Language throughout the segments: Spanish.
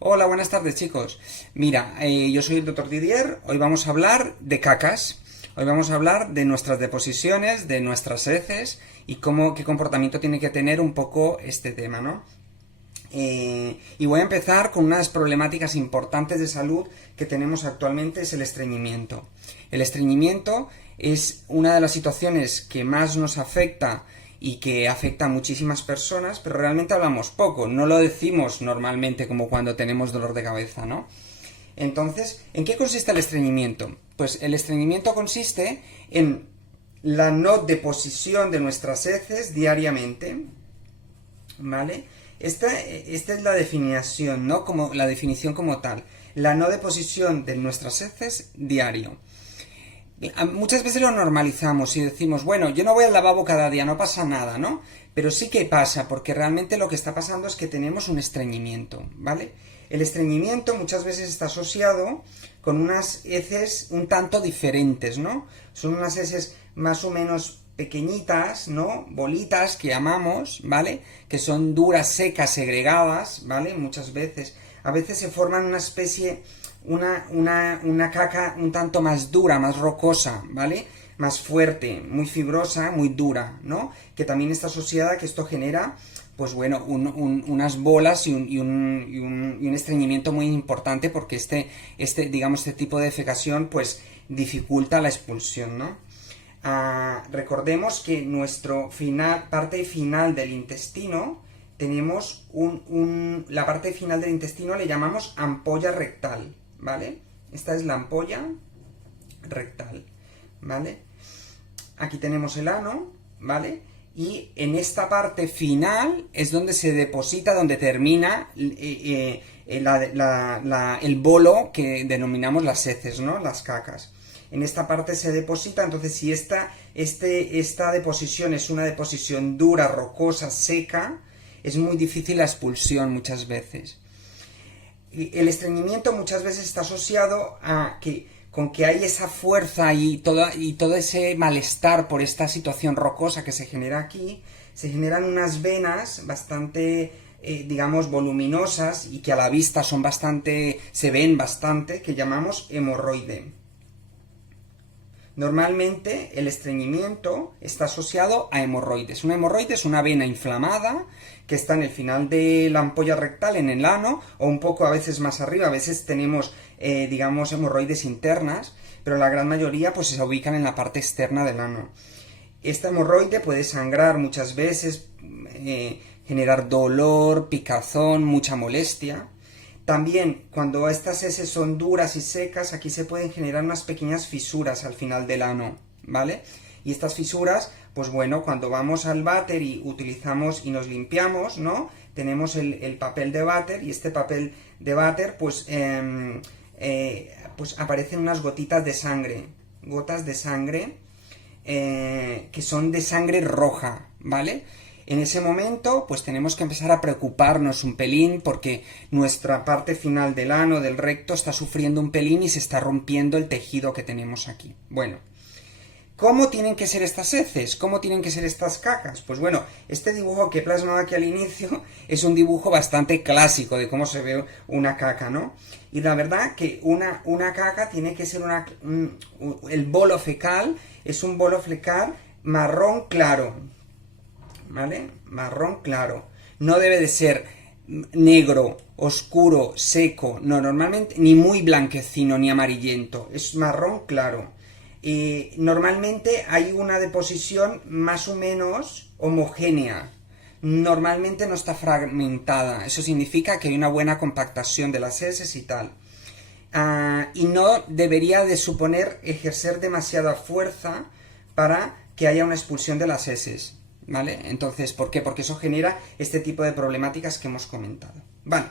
Hola, buenas tardes chicos. Mira, yo soy el doctor Didier. Hoy vamos a hablar de cacas. Hoy vamos a hablar de nuestras deposiciones, de nuestras heces y qué comportamiento tiene que tener un poco este tema, ¿no? Y voy a empezar con unas problemáticas importantes de salud que tenemos actualmente, es el estreñimiento. El estreñimiento es una de las situaciones que más nos afecta y que afecta a muchísimas personas, pero realmente hablamos poco, no lo decimos normalmente como cuando tenemos dolor de cabeza, ¿no? Entonces, ¿en qué consiste el estreñimiento? Pues el estreñimiento consiste en la no deposición de nuestras heces diariamente, ¿vale? Esta es la definición, ¿no? Como la definición como tal. La no deposición de nuestras heces diario. Muchas veces lo normalizamos y decimos, bueno, yo no voy al lavabo cada día, no pasa nada, ¿no? Pero sí que pasa, porque realmente lo que está pasando es que tenemos un estreñimiento, ¿vale? El estreñimiento muchas veces está asociado con unas heces un tanto diferentes, ¿no? Son unas heces más o menos pequeñitas, ¿no? Bolitas que llamamos, ¿vale? Que son duras, secas, segregadas, ¿vale? Muchas veces. A veces se forman una especie, una caca un tanto más dura, más rocosa, ¿vale? Más fuerte, muy fibrosa, muy dura, ¿no? Que también está asociada a que esto genera, pues bueno, unas bolas y un estreñimiento muy importante porque digamos, este tipo de defecación, pues dificulta la expulsión, ¿no? Recordemos que nuestro parte final del intestino, tenemos la parte final del intestino le llamamos ampolla rectal, ¿vale? Esta es la ampolla rectal, ¿vale? Aquí tenemos el ano, ¿vale? Y en esta parte final es donde se deposita, donde termina el bolo que denominamos las heces, ¿no? Las cacas. En esta parte se deposita, entonces si esta deposición es una deposición dura, rocosa, seca, es muy difícil la expulsión muchas veces. El estreñimiento muchas veces está asociado con que hay esa fuerza y todo ese malestar por esta situación rocosa que se genera aquí, se generan unas venas bastante, digamos, voluminosas y que a la vista se ven bastante, que llamamos hemorroide. Normalmente el estreñimiento está asociado a hemorroides. Una hemorroide es una vena inflamada que está en el final de la ampolla rectal, en el ano, o un poco a veces más arriba. A veces tenemos, digamos, hemorroides internas, pero la gran mayoría pues se ubican en la parte externa del ano. Esta hemorroide puede sangrar muchas veces, generar dolor, picazón, mucha molestia. También, cuando estas heces son duras y secas, aquí se pueden generar unas pequeñas fisuras al final del ano, ¿vale? Y estas fisuras, pues bueno, cuando vamos al váter y utilizamos y nos limpiamos, ¿no? Tenemos el papel de váter y este papel de váter, pues aparecen unas gotitas de sangre, gotas de sangre, que son de sangre roja, ¿vale? En ese momento, pues tenemos que empezar a preocuparnos un pelín porque nuestra parte final del ano, del recto, está sufriendo un pelín y se está rompiendo el tejido que tenemos aquí. Bueno, ¿cómo tienen que ser estas heces? ¿Cómo tienen que ser estas cacas? Pues bueno, este dibujo que he plasmado aquí al inicio es un dibujo bastante clásico de cómo se ve una caca, ¿no? Y la verdad que una caca tiene que ser el bolo fecal es un bolo fecal marrón claro, ¿vale? Marrón claro. No debe de ser negro, oscuro, seco, no, normalmente, ni muy blanquecino, ni amarillento, es marrón claro. Normalmente hay una deposición más o menos homogénea. Normalmente no está fragmentada. Eso significa que hay una buena compactación de las heces y tal. Y no debería de suponer ejercer demasiada fuerza para que haya una expulsión de las heces, ¿vale? Entonces, ¿por qué? Porque eso genera este tipo de problemáticas que hemos comentado. Vale,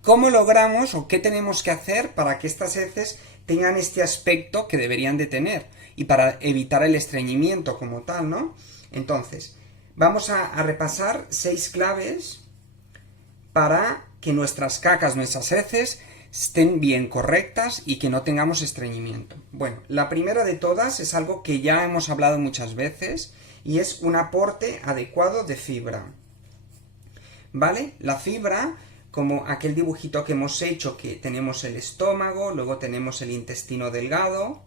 ¿cómo logramos o qué tenemos que hacer para que estas heces tengan este aspecto que deberían de tener y para evitar el estreñimiento como tal, ¿no? Entonces, vamos a repasar 6 claves para que nuestras cacas, nuestras heces, estén bien correctas y que no tengamos estreñimiento. Bueno, la primera de todas es algo que ya hemos hablado muchas veces y es un aporte adecuado de fibra. ¿Vale? La fibra como aquel dibujito que hemos hecho, que tenemos el estómago, luego tenemos el intestino delgado,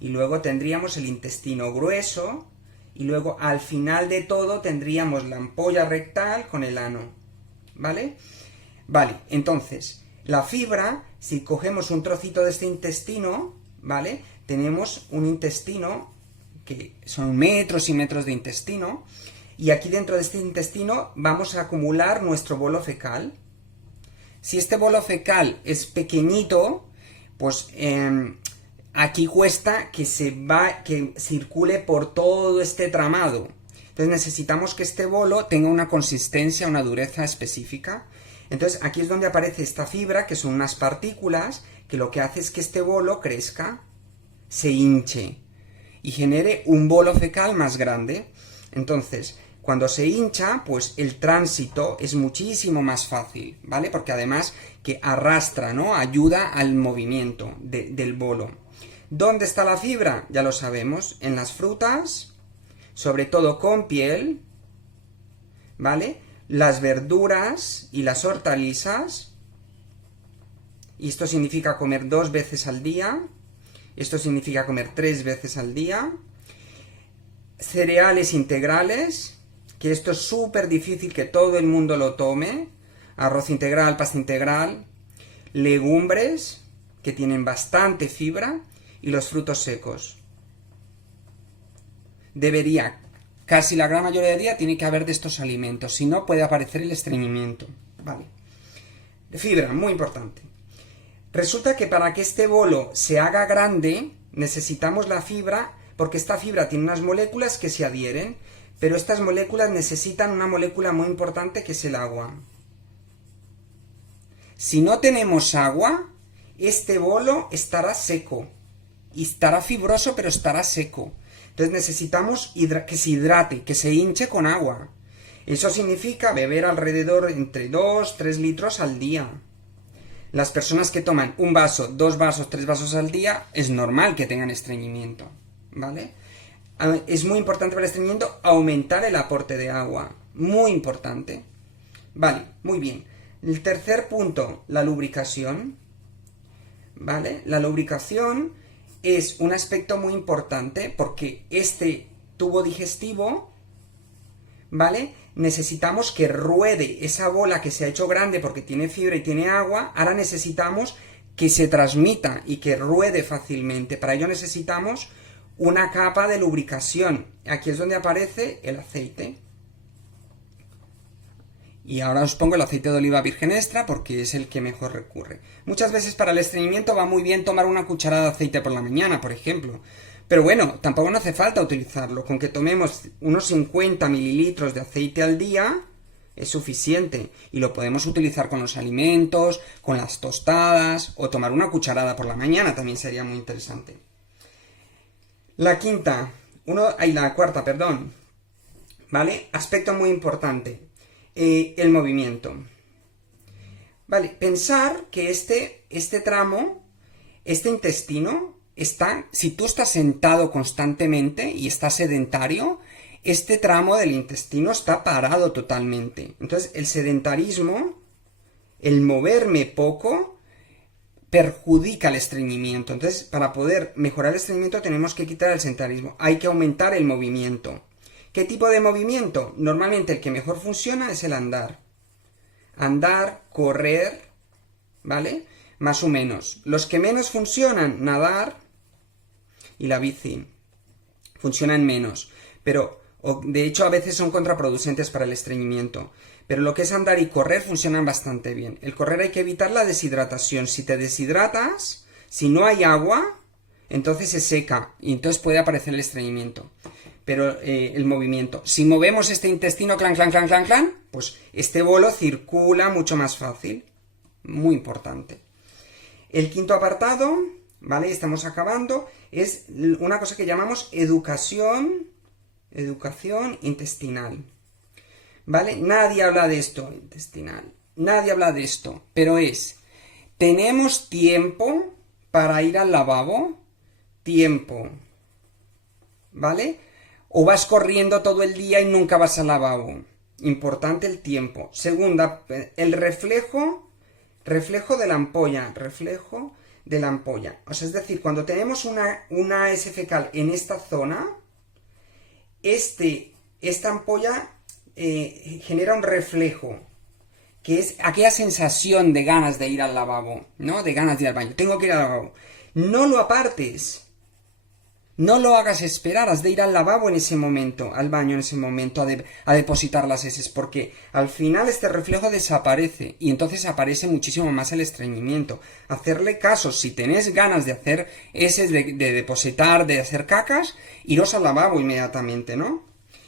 y luego tendríamos el intestino grueso, y luego al final de todo tendríamos la ampolla rectal con el ano, ¿vale? Vale, entonces, la fibra, si cogemos un trocito de este intestino, ¿vale? Tenemos un intestino, que son metros y metros de intestino, y aquí dentro de este intestino vamos a acumular nuestro bolo fecal. Si este bolo fecal es pequeñito, pues aquí cuesta que circule por todo este tramado. Entonces necesitamos que este bolo tenga una consistencia, una dureza específica. Entonces aquí es donde aparece esta fibra, que son unas partículas, que lo que hace es que este bolo crezca, se hinche y genere un bolo fecal más grande. Entonces, cuando se hincha, pues el tránsito es muchísimo más fácil, ¿vale? Porque además que arrastra, ¿no? Ayuda al movimiento del bolo. ¿Dónde está la fibra? Ya lo sabemos, en las frutas, sobre todo con piel, ¿vale? Las verduras y las hortalizas, y esto significa comer 2 veces al día, esto significa comer 3 veces al día, cereales integrales, que esto es súper difícil que todo el mundo lo tome, arroz integral, pasta integral, legumbres, que tienen bastante fibra, y los frutos secos. Casi la gran mayoría del día tiene que haber de estos alimentos, si no puede aparecer el estreñimiento, ¿vale? Fibra, muy importante. Resulta que para que este bolo se haga grande, necesitamos la fibra, porque esta fibra tiene unas moléculas que se adhieren, pero estas moléculas necesitan una molécula muy importante que es el agua. Si no tenemos agua, este bolo estará seco, y estará fibroso, pero estará seco. Entonces necesitamos que se hidrate, que se hinche con agua. Eso significa beber alrededor entre 2-3 litros al día. Las personas que toman 1 vaso, 2 vasos, 3 vasos al día, es normal que tengan estreñimiento, ¿vale? Es muy importante para el estreñimiento aumentar el aporte de agua. Muy importante. Vale, muy bien. El tercer punto, la lubricación. ¿Vale? La lubricación es un aspecto muy importante porque este tubo digestivo, ¿vale? Necesitamos que ruede esa bola que se ha hecho grande porque tiene fibra y tiene agua. Ahora necesitamos que se transmita y que ruede fácilmente. Para ello necesitamos una capa de lubricación. Aquí es donde aparece el aceite. Y ahora os pongo el aceite de oliva virgen extra porque es el que mejor recurre. Muchas veces para el estreñimiento va muy bien tomar una cucharada de aceite por la mañana, por ejemplo. Pero bueno, tampoco no hace falta utilizarlo. Con que tomemos unos 50 mililitros de aceite al día es suficiente. Y lo podemos utilizar con los alimentos, con las tostadas, o tomar una cucharada por la mañana también sería muy interesante. La cuarta, perdón. ¿Vale? Aspecto muy importante. El movimiento. Vale, pensar que este tramo, este intestino, si tú estás sentado constantemente y estás sedentario, este tramo del intestino está parado totalmente. Entonces, el sedentarismo, el moverme poco, perjudica el estreñimiento. Entonces, para poder mejorar el estreñimiento tenemos que quitar el sedentarismo. Hay que aumentar el movimiento. ¿Qué tipo de movimiento? Normalmente el que mejor funciona es el andar. Andar, correr, ¿vale? Más o menos. Los que menos funcionan, nadar y la bici. Funcionan menos. Pero, de hecho, a veces son contraproducentes para el estreñimiento. Pero lo que es andar y correr funcionan bastante bien. El correr hay que evitar la deshidratación. Si te deshidratas, si no hay agua, entonces se seca y entonces puede aparecer el estreñimiento. Pero el movimiento, si movemos este intestino, clan, clan, clan, clan, clan, pues este bolo circula mucho más fácil. Muy importante. El quinto apartado, ¿vale? Estamos acabando, es una cosa que llamamos educación intestinal. ¿Vale? Nadie habla de esto, intestinal. Nadie habla de esto, pero ¿tenemos tiempo para ir al lavabo? Tiempo. ¿Vale? O vas corriendo todo el día y nunca vas al lavabo. Importante el tiempo. Segunda, el reflejo reflejo de la ampolla, reflejo de la ampolla. O sea, es decir, cuando tenemos una S fecal en esta zona, esta ampolla genera un reflejo, que es aquella sensación de ganas de ir al lavabo, ¿no? De ganas de ir al baño. Tengo que ir al lavabo. No lo apartes. No lo hagas esperar, has de ir al lavabo en ese momento, al baño en ese momento, a depositar las heces, porque al final este reflejo desaparece y entonces aparece muchísimo más el estreñimiento. Hacerle caso, si tenéis ganas de hacer heces, de depositar, de hacer cacas, iros al lavabo inmediatamente, ¿no?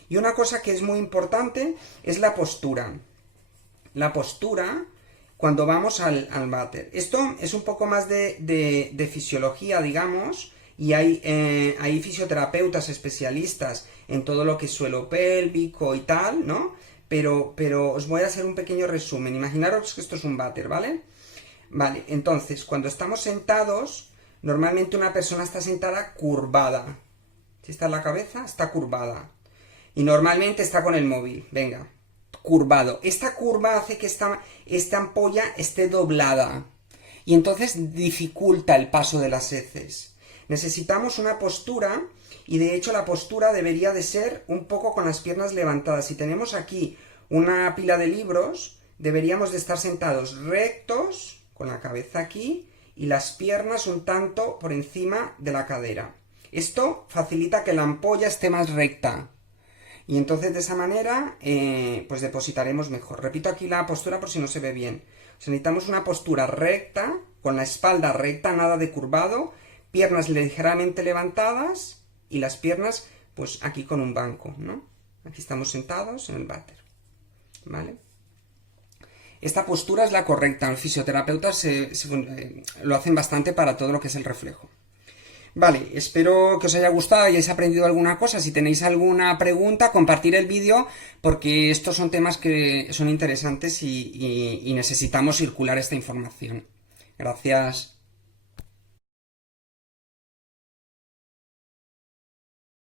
Y una cosa que es muy importante es la postura. La postura cuando vamos al váter. Esto es un poco más de fisiología, digamos, y hay fisioterapeutas especialistas en todo lo que es suelo pélvico y tal, ¿no? Pero os voy a hacer un pequeño resumen. Imaginaros que esto es un váter, ¿vale? Vale, entonces, cuando estamos sentados, normalmente una persona está sentada curvada. Si está en la cabeza, está curvada. Y normalmente está con el móvil, venga, curvado. Esta curva hace que esta ampolla esté doblada. Y entonces dificulta el paso de las heces. Necesitamos una postura, y de hecho la postura debería de ser un poco con las piernas levantadas. Si tenemos aquí una pila de libros, deberíamos de estar sentados rectos, con la cabeza aquí, y las piernas un tanto por encima de la cadera. Esto facilita que la ampolla esté más recta. Y entonces de esa manera, pues depositaremos mejor. Repito aquí la postura por si no se ve bien. O sea, necesitamos una postura recta, con la espalda recta, nada de curvado, piernas ligeramente levantadas y las piernas, pues aquí con un banco, ¿no? Aquí estamos sentados en el váter, ¿vale? Esta postura es la correcta. Los fisioterapeutas lo hacen bastante para todo lo que es el reflejo. Vale, espero que os haya gustado, hayáis aprendido alguna cosa. Si tenéis alguna pregunta, compartir el vídeo, porque estos son temas que son interesantes y necesitamos circular esta información. Gracias.